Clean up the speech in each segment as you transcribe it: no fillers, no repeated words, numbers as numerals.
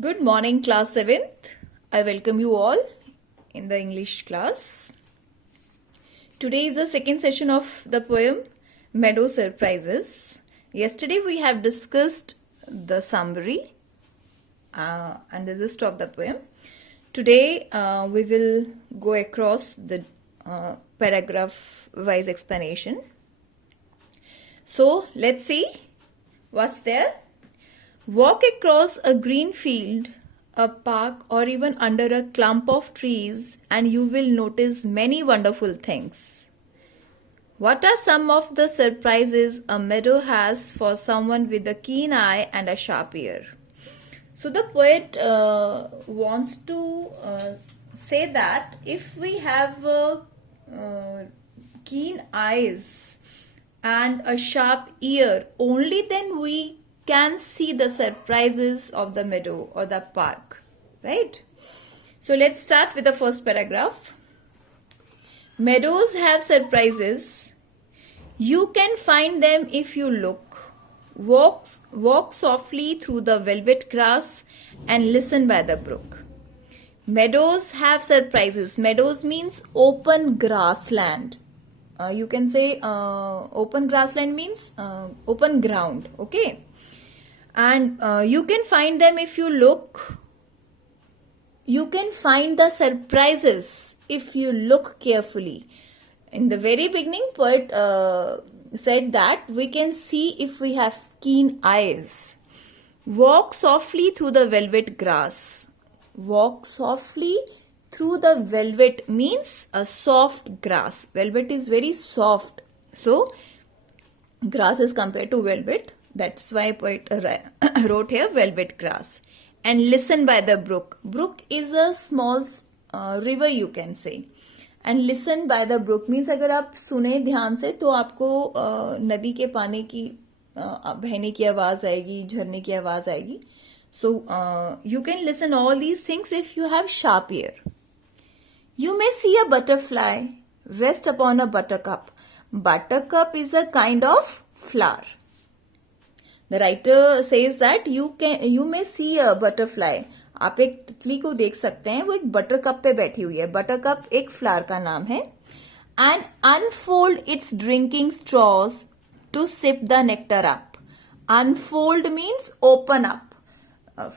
Good morning, class 7th. I welcome you all in the English class. Today is the second session of the poem Meadow Surprises. Yesterday we have discussed the summary and the gist of the poem. Today we will go across the paragraph wise explanation. So let's see what's there. Walk across a green field, a park, or even under a clump of trees, and you will notice many wonderful things. What are some of the surprises a meadow has for someone with a keen eye and a sharp ear? So, the poet wants to say that if we have keen eyes and a sharp ear, only then we can see the surprises of the meadow or the park, right? So let's start with the first paragraph. Meadows have surprises. You can find them if you look. Walk softly through the velvet grass and listen by the brook. Meadows have surprises. Meadows means open grassland. You can say open grassland means open ground, okay? And you can find them if you look. You can find the surprises if you look carefully. In the very beginning, poet said that we can see if we have keen eyes. Walk softly through the velvet grass. Walk softly through the velvet means a soft grass. Velvet is very soft. So, grass is compared to velvet. That's why poet wrote here velvet grass. And listen by the brook. Brook is a small river, you can say. And listen by the brook means अगर आप सुने ध्यान से तो आपको नदी के पानी की बहने की आवाज आएगी, झरने की आवाज आएगी. So you can listen all these things if you have sharp ear. You may see a butterfly rest upon a buttercup. Buttercup is a kind of flower. The writer says that you may see a butterfly. आप एक तितली को देख सकते हैं, वो एक buttercup पे बैठी हुई है. बटरकप एक फ्लावर का नाम है. And unfold its drinking straws to sip the nectar up. Unfold means open up.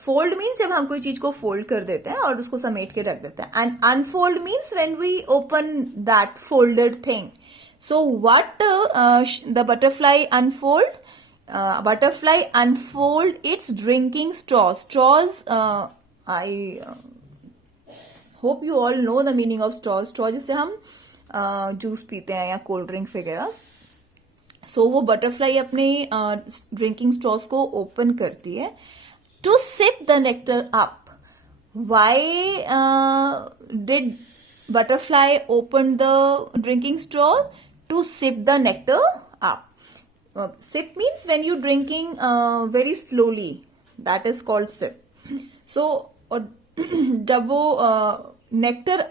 Fold means जब हम कोई चीज को fold कर देते हैं और उसको समेट के रख देते हैं. And unfold means when we open that folded thing. So what the butterfly unfold? Butterfly unfold its drinking straws. Straws, I hope you all know the meaning of straws. Straw जिससे हम जूस पीते हैं या cold drink वगैरह. सो वो butterfly अपने drinking straws को open करती है to sip the nectar up. Why did butterfly open the drinking straw? To sip the nectar up. Sip means when you drinking very slowly, that is called sip. So जब वो nectar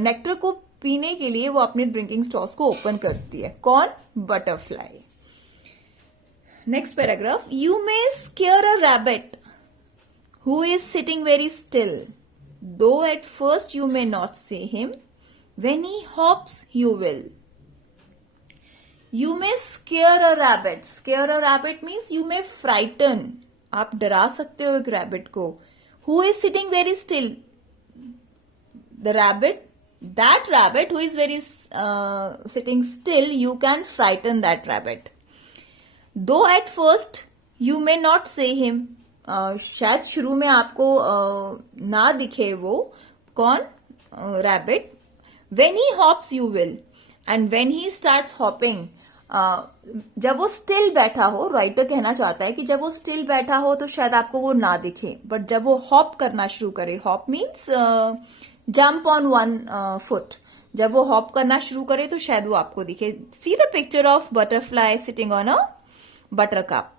nectar को पीने के लिए वो अपने drinking straws को open करती है. कौन? Butterfly. Next paragraph. You may square a rabbit who is sitting very still, though at first you may not see him. When he hops, you will. You may scare a rabbit. Scare a rabbit means you may frighten. आप डरा सकते हो एक rabbit को. Who is sitting very still? The rabbit. That rabbit who is very sitting still, you can frighten that rabbit. Though at first you may not see him. शायद शुरू में आपको ना दिखे वो. कौन? Rabbit. When he hops, you will. And when he starts hopping, जब वो स्टिल बैठा हो, राइटर कहना चाहता है कि जब वो स्टिल बैठा हो तो शायद आपको वो ना दिखे. बट जब वो हॉप करना शुरू करे, hop means jump on one foot, जब वो हॉप करना शुरू करे तो शायद वो आपको दिखे. See the picture of butterfly sitting on a buttercup.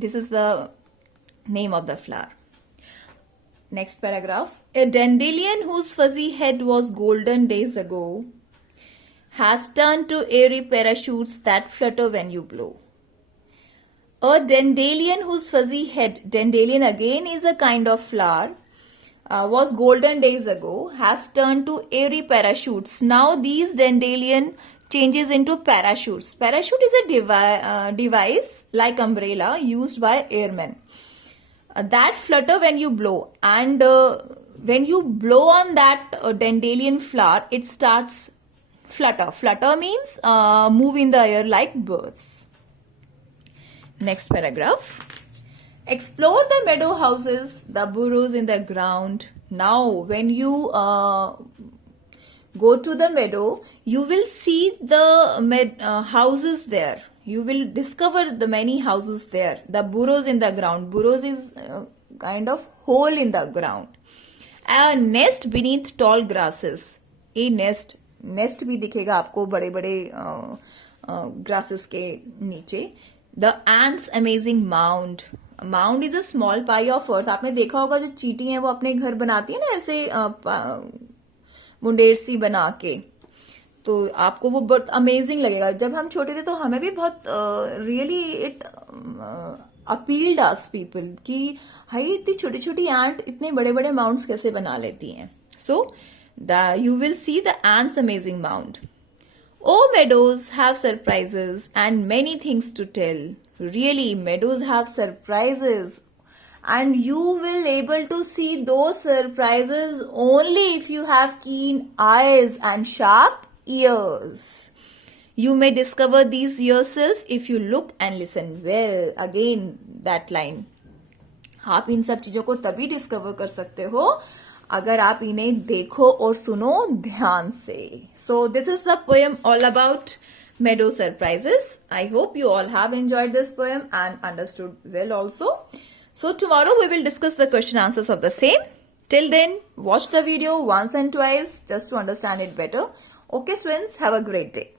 This is the name of the flower. Next paragraph. A dandelion whose fuzzy head was golden days ago has turned to airy parachutes that flutter when you blow. A dandelion whose fuzzy head, dandelion again is a kind of flower, was golden days ago, has turned to airy parachutes. Now these dandelion changes into parachutes. Parachute is a device like umbrella used by airmen that flutter when you blow, and when you blow on that dandelion flower, it starts flutter. Flutter means move in the air like birds. Next paragraph. Explore the meadow houses, the burrows in the ground. Now, when you go to the meadow, you will see the houses there. You will discover the many houses there. The burrows in the ground. Burrows is kind of hole in the ground. A nest beneath tall grasses. A nest. Nest भी दिखेगा आपको बड़े बड़े grasses के नीचे. The ants amazing mound. Mound is a small pie of earth. आपने देखा होगा जो चींटी हैं वो अपने घर बनाती है ना ऐसे मुंडेर सी बना के, तो आपको वो बहुत अमेजिंग लगेगा. जब हम छोटे थे तो हमें भी बहुत really it appealed us people कि हाय इतनी छोटी छोटी एंट इतने बड़े बड़े माउंट्स कैसे बना लेती हैं. सो you will see the ants amazing mound. Oh, meadows have surprises and many things to tell. Really, meadows have surprises, and you will able to see those surprises only if you have keen eyes and sharp ears. You may discover these yourself if you look and listen well. Again, that line. आप इन सब चीजों को तभी discover कर सकते हो अगर आप इन्हें देखो और सुनो ध्यान से. So this is the poem all about meadow surprises. I hope you all have enjoyed this poem and understood well also. So tomorrow we will discuss the question answers of the same. Till then, watch the video once and twice just to understand it better. Okay, students, have a great day.